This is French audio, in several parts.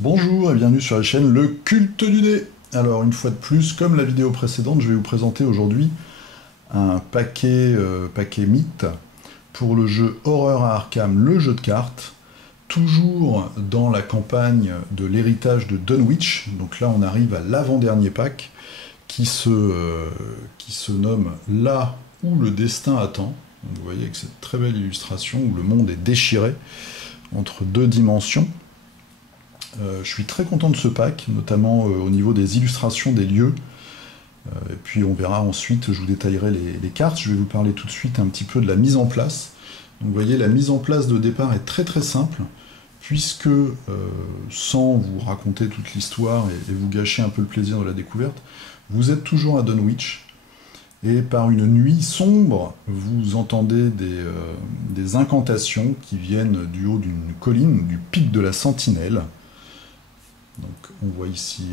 Bonjour et bienvenue sur la chaîne Le Culte du Dé. Alors une fois de plus, comme la vidéo précédente, je vais vous présenter aujourd'hui un paquet mythe pour le jeu Horreur à Arkham, le jeu de cartes, toujours dans la campagne de l'héritage de Dunwich. Donc là on arrive à l'avant-dernier pack qui se nomme Là où le destin attend. Donc, vous voyez avec cette très belle illustration où le monde est déchiré entre deux dimensions. Je suis très content de ce pack, notamment au niveau des illustrations des lieux. Et puis on verra ensuite, je vous détaillerai les cartes. Je vais vous parler tout de suite un petit peu de la mise en place. Donc vous voyez, la mise en place de départ est très très simple, puisque sans vous raconter toute l'histoire et vous gâcher un peu le plaisir de la découverte, vous êtes toujours à Dunwich. Et par une nuit sombre, vous entendez des incantations qui viennent du haut d'une colline, du pic de la Sentinelle. Donc on voit ici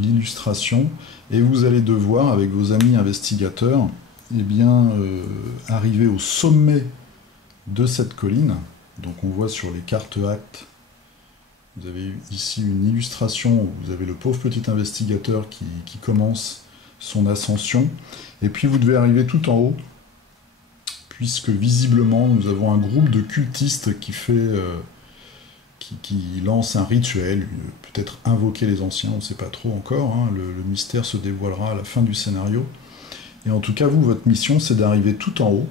l'illustration, et vous allez devoir, avec vos amis investigateurs, arriver au sommet de cette colline. Donc on voit sur les cartes actes, vous avez ici une illustration où vous avez le pauvre petit investigateur qui commence son ascension, et puis vous devez arriver tout en haut, puisque visiblement nous avons un groupe de cultistes qui lance un rituel, peut-être invoquer les anciens, on ne sait pas trop encore, hein, le mystère se dévoilera à la fin du scénario. Et en tout cas, vous, votre mission, c'est d'arriver tout en haut.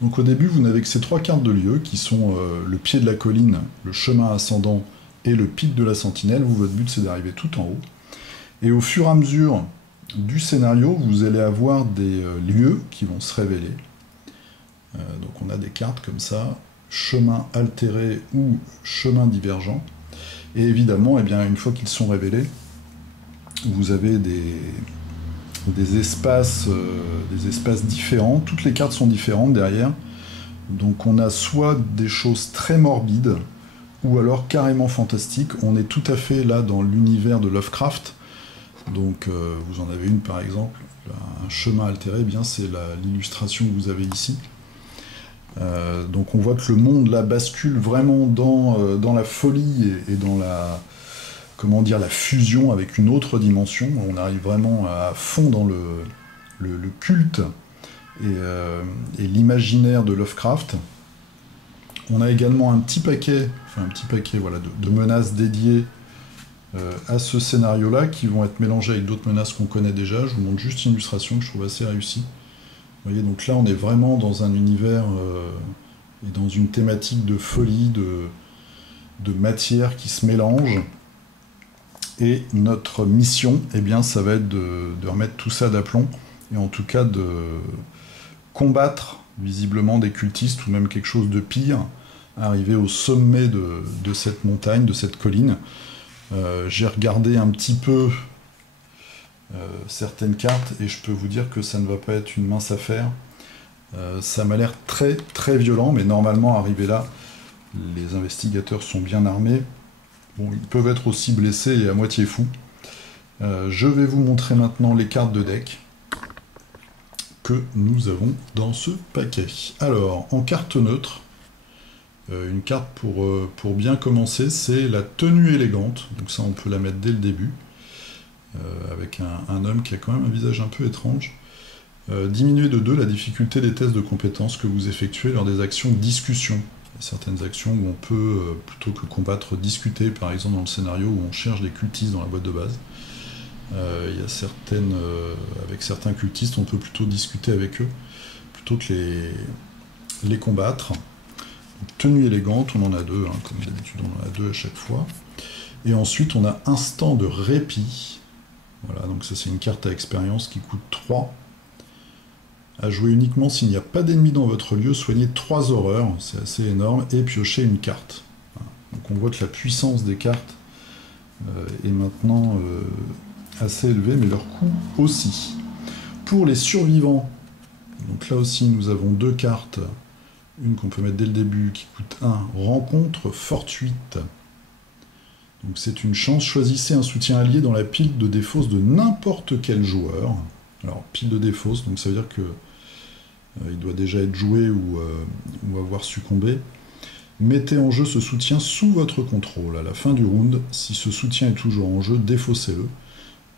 Donc au début, vous n'avez que ces trois cartes de lieu, qui sont le pied de la colline, le chemin ascendant et le pic de la Sentinelle. Vous, votre but, c'est d'arriver tout en haut. Et au fur et à mesure du scénario, vous allez avoir des lieux qui vont se révéler. Donc on a des cartes comme ça, chemin altéré ou chemin divergent. Et évidemment, une fois qu'ils sont révélés, vous avez des espaces différents. Toutes les cartes sont différentes derrière. Donc on a soit des choses très morbides, ou alors carrément fantastiques. On est tout à fait là dans l'univers de Lovecraft. Donc vous en avez une par exemple, un chemin altéré, c'est l'illustration que vous avez ici. Donc on voit que le monde là bascule vraiment dans la folie et dans la fusion avec une autre dimension. On arrive vraiment à fond dans le culte et l'imaginaire de Lovecraft. On a également un petit paquet de menaces dédiées à ce scénario-là, qui vont être mélangées avec d'autres menaces qu'on connaît déjà. Je vous montre juste une illustration que je trouve assez réussie. Vous voyez, donc là on est vraiment dans un univers et dans une thématique de folie, de matière qui se mélange. Et notre mission, ça va être de remettre tout ça d'aplomb, et en tout cas de combattre visiblement des cultistes, ou même quelque chose de pire, arriver au sommet de cette montagne, de cette colline. J'ai regardé un petit peu certaines cartes, et je peux vous dire que ça ne va pas être une mince affaire. Ça m'a l'air très très violent, mais normalement, arrivé là, les investigateurs sont bien armés. Bon, ils peuvent être aussi blessés et à moitié fous. Je vais vous montrer maintenant les cartes de deck que nous avons dans ce paquet. Alors, en carte neutre, une carte pour bien commencer, c'est la tenue élégante. Donc ça, on peut la mettre dès le début. Avec un homme qui a quand même un visage un peu étrange. Diminuer de 2 la difficulté des tests de compétences que vous effectuez lors des actions discussion. Il y a certaines actions où on peut, plutôt que combattre, discuter, par exemple dans le scénario où on cherche des cultistes dans la boîte de base. Il y a avec certains cultistes, on peut plutôt discuter avec eux, plutôt que les combattre. Tenue élégante, on en a 2, comme d'habitude on en a 2 à chaque fois. Et ensuite on a instant de répit. Voilà, donc ça c'est une carte à expérience qui coûte 3. À jouer uniquement s'il n'y a pas d'ennemis dans votre lieu, soignez 3 horreurs, c'est assez énorme, et piochez une carte. Voilà. Donc on voit que la puissance des cartes est maintenant assez élevée, mais leur coût aussi. Pour les survivants, donc là aussi nous avons 2 cartes, une qu'on peut mettre dès le début qui coûte 1, rencontre fortuite. Donc c'est une chance, choisissez un soutien allié dans la pile de défausse de n'importe quel joueur. Alors pile de défausse, donc ça veut dire que il doit déjà être joué ou avoir succombé. Mettez en jeu ce soutien sous votre contrôle. À la fin du round, si ce soutien est toujours en jeu, défaussez-le.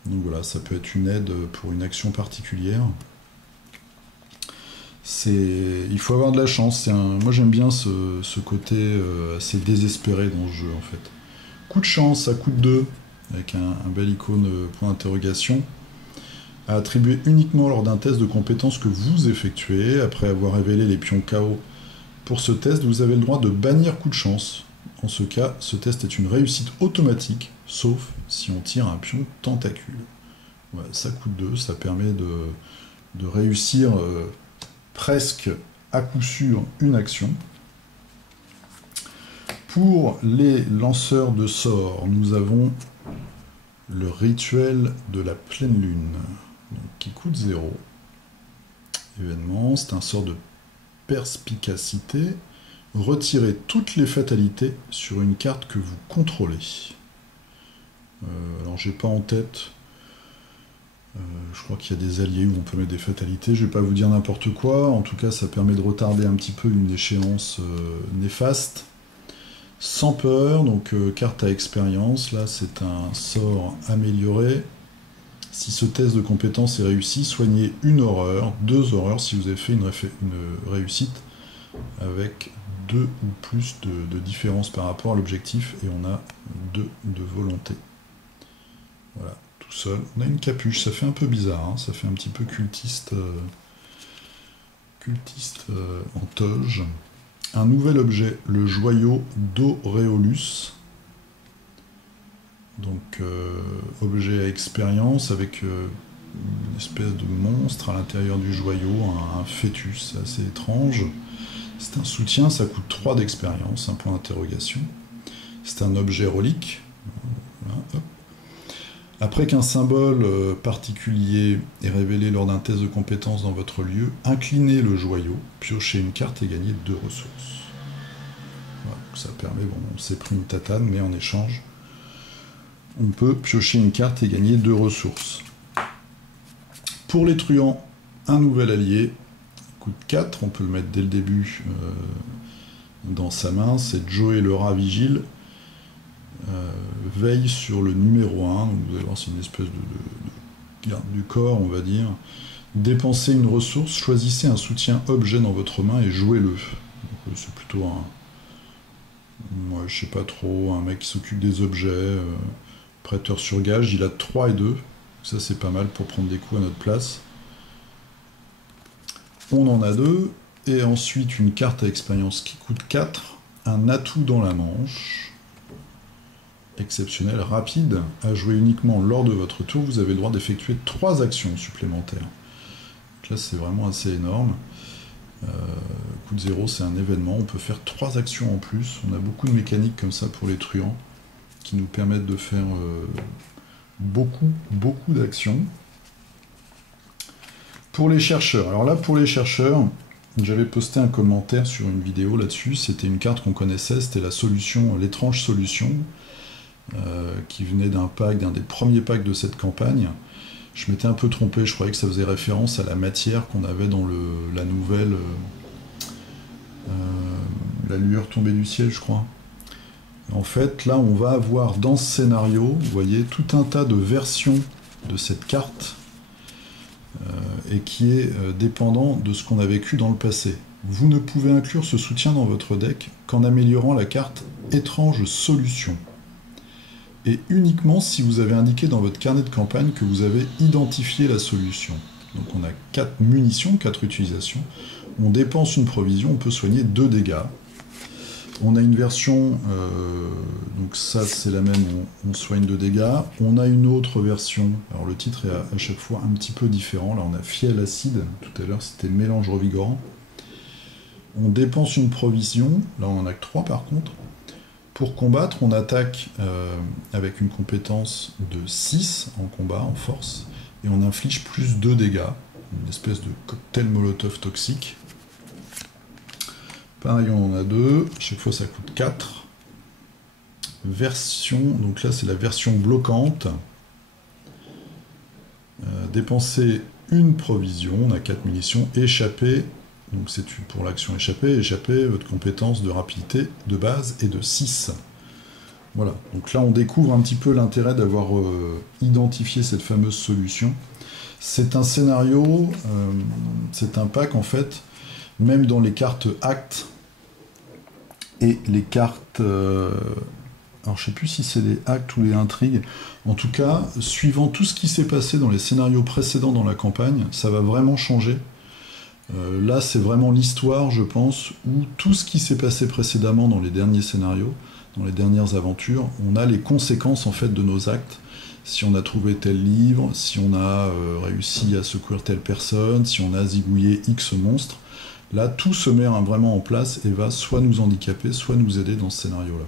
Donc voilà, ça peut être une aide pour une action particulière. Il faut avoir de la chance. Moi j'aime bien ce côté assez désespéré dans le jeu en fait. Coup de chance à coup de 2, avec un bel icône point d'interrogation, à attribuer uniquement lors d'un test de compétences que vous effectuez. Après avoir révélé les pions KO pour ce test, vous avez le droit de bannir coup de chance. En ce cas, ce test est une réussite automatique, sauf si on tire un pion tentacule. Ouais, ça coûte 2, ça permet de réussir presque à coup sûr une action. Pour les lanceurs de sorts, nous avons le rituel de la pleine lune, donc, qui coûte 0. Événement, c'est un sort de perspicacité. Retirez toutes les fatalités sur une carte que vous contrôlez. Alors j'ai pas en tête, je crois qu'il y a des alliés où on peut mettre des fatalités, je vais pas vous dire n'importe quoi, en tout cas ça permet de retarder un petit peu une échéance néfaste. Sans peur, donc carte à expérience, là c'est un sort amélioré. Si ce test de compétence est réussi, soignez une horreur, 2 horreurs si vous avez fait une réussite avec 2 ou plus de différence par rapport à l'objectif, et on a 2 de volonté. Voilà, tout seul. On a une capuche, ça fait un peu bizarre, hein, ça fait un petit peu cultiste, en toge. Un nouvel objet, le joyau d'Auréolus. Donc, objet à expérience avec une espèce de monstre à l'intérieur du joyau, un fœtus, c'est assez étrange. C'est un soutien, ça coûte 3 d'expérience, un point d'interrogation. C'est un objet relique. Voilà, hop. Après qu'un symbole particulier est révélé lors d'un test de compétence dans votre lieu, inclinez le joyau, piochez une carte et gagnez 2 ressources. Voilà, ça permet, bon, on s'est pris une tatane, mais en échange, on peut piocher une carte et gagner 2 ressources. Pour les truands, un nouvel allié, coûte 4, on peut le mettre dès le début dans sa main, c'est Joey le rat vigile. Veille sur le numéro 1, donc vous allez voir c'est une espèce de garde du corps on va dire. Dépensez une ressource, choisissez un soutien objet dans votre main et jouez-le. C'est plutôt moi je sais pas trop, un mec qui s'occupe des objets, prêteur sur gage, il a 3 et 2, ça c'est pas mal pour prendre des coups à notre place. On en a 2, et ensuite une carte à expérience qui coûte 4, un atout dans la manche. Exceptionnel, rapide, à jouer uniquement lors de votre tour, vous avez le droit d'effectuer 3 actions supplémentaires. Donc là c'est vraiment assez énorme. Coup de 0 c'est un événement, on peut faire 3 actions en plus, on a beaucoup de mécaniques comme ça pour les truands, qui nous permettent de faire beaucoup d'actions. Pour les chercheurs, alors là pour les chercheurs, j'avais posté un commentaire sur une vidéo là-dessus, c'était une carte qu'on connaissait, c'était la solution, l'étrange solution, qui venait d'un pack, d'un des premiers packs de cette campagne. Je m'étais un peu trompé, je croyais que ça faisait référence à la matière qu'on avait dans la nouvelle La lueur tombée du ciel, je crois. En fait, là, on va avoir dans ce scénario, vous voyez, tout un tas de versions de cette carte et qui est dépendant de ce qu'on a vécu dans le passé. Vous ne pouvez inclure ce soutien dans votre deck qu'en améliorant la carte étrange solution. Et uniquement si vous avez indiqué dans votre carnet de campagne que vous avez identifié la solution. Donc on a 4 munitions, 4 utilisations. On dépense une provision, on peut soigner 2 dégâts. On a une version, donc ça c'est la même, on soigne 2 dégâts. On a une autre version, alors le titre est à chaque fois un petit peu différent. Là on a fiel acide, tout à l'heure c'était mélange revigorant. On dépense une provision, là on en a que 3 par contre. Pour combattre, on attaque avec une compétence de 6 en combat, en force, et on inflige plus 2 dégâts, une espèce de cocktail molotov toxique. Pareil, on en a 2, à chaque fois ça coûte 4. Version, donc là c'est la version bloquante. Dépenser une provision, on a 4 munitions, échapper Donc c'est pour l'action échappée. Échappée, votre compétence de rapidité de base est de 6. Voilà, donc là on découvre un petit peu l'intérêt d'avoir identifié cette fameuse solution. C'est un scénario, c'est un pack en fait, même dans les cartes actes et les cartes... alors je sais plus si c'est les actes ou les intrigues. En tout cas, suivant tout ce qui s'est passé dans les scénarios précédents dans la campagne, ça va vraiment changer. Là c'est vraiment l'histoire, je pense, où tout ce qui s'est passé précédemment dans les derniers scénarios, dans les dernières aventures, on a les conséquences en fait de nos actes. Si on a trouvé tel livre, si on a réussi à secourir telle personne, si on a zigouillé X monstre, là tout se met vraiment en place et va soit nous handicaper, soit nous aider dans ce scénario-là.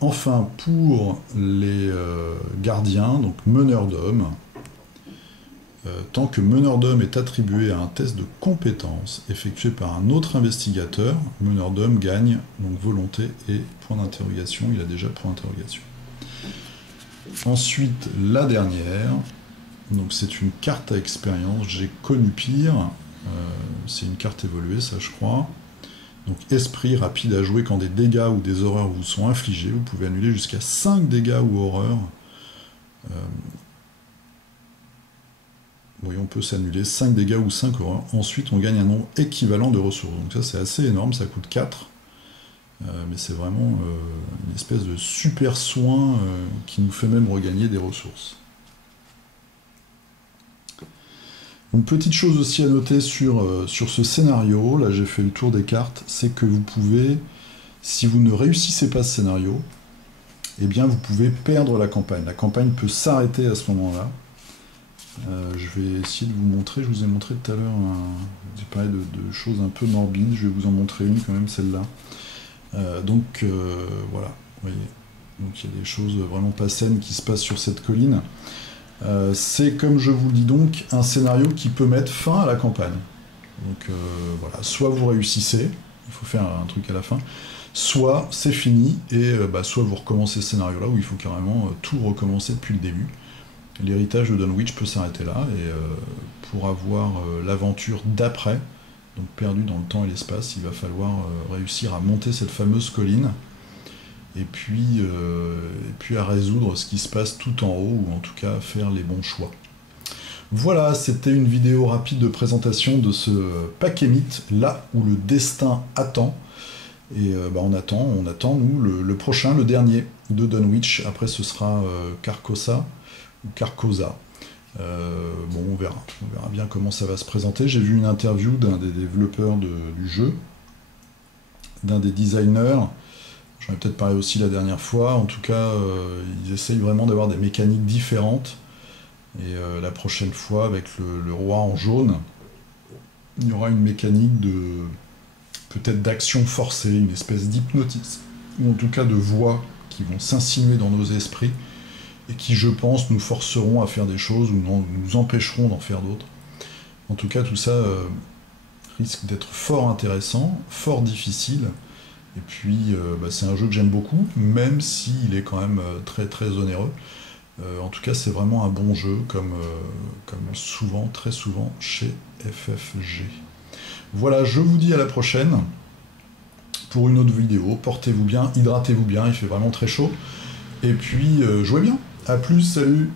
Enfin, pour les gardiens, donc meneur d'hommes, tant que meneur d'hommes est attribué à un test de compétence effectué par un autre investigateur, meneur d'hommes gagne donc volonté et point d'interrogation, il a déjà point d'interrogation. Ensuite, la dernière, donc c'est une carte à expérience, j'ai connu pire, c'est une carte évoluée ça je crois. Donc esprit rapide à jouer quand des dégâts ou des horreurs vous sont infligés, vous pouvez annuler jusqu'à 5 dégâts ou horreurs. Oui, on peut s'annuler 5 dégâts ou 5 horreurs. Ensuite, on gagne un nombre équivalent de ressources. Donc ça, c'est assez énorme, ça coûte 4. Mais c'est vraiment une espèce de super soin qui nous fait même regagner des ressources. Une petite chose aussi à noter sur ce scénario, là j'ai fait le tour des cartes, c'est que vous pouvez, si vous ne réussissez pas ce scénario, eh bien vous pouvez perdre la campagne. La campagne peut s'arrêter à ce moment-là. Je vais essayer de vous montrer, je vous ai montré tout à l'heure, j'ai parlé de choses un peu morbides, je vais vous en montrer une quand même, celle-là. Voilà, vous voyez, donc il y a des choses vraiment pas saines qui se passent sur cette colline. C'est, comme je vous le dis donc, un scénario qui peut mettre fin à la campagne. Donc voilà, soit vous réussissez, il faut faire un truc à la fin, soit c'est fini, et soit vous recommencez ce scénario-là, où il faut carrément tout recommencer depuis le début. L'héritage de Dunwich peut s'arrêter là, et pour avoir l'aventure d'après, donc perdu dans le temps et l'espace, il va falloir réussir à monter cette fameuse colline, et puis à résoudre ce qui se passe tout en haut, ou en tout cas faire les bons choix. Voilà, c'était une vidéo rapide de présentation de ce paquet mythe, là où le destin attend. Et on attend nous, le prochain, le dernier de Dunwich. Après ce sera Carcosa, ou Carcosa. On verra bien comment ça va se présenter. J'ai vu une interview d'un des développeurs du jeu, d'un des designers. J'en ai peut-être parlé aussi la dernière fois. En tout cas, ils essayent vraiment d'avoir des mécaniques différentes. Et la prochaine fois, avec le roi en jaune, il y aura une mécanique de peut-être d'action forcée, une espèce d'hypnotisme, ou en tout cas de voix qui vont s'insinuer dans nos esprits, et qui, je pense, nous forceront à faire des choses, ou nous empêcheront d'en faire d'autres. En tout cas, tout ça risque d'être fort intéressant, fort difficile, et puis c'est un jeu que j'aime beaucoup, même s'il est quand même très très onéreux. En tout cas, c'est vraiment un bon jeu, comme souvent, très souvent, chez FFG. Voilà, je vous dis à la prochaine pour une autre vidéo. Portez-vous bien, hydratez-vous bien, il fait vraiment très chaud. Et puis, jouez bien. A plus, salut!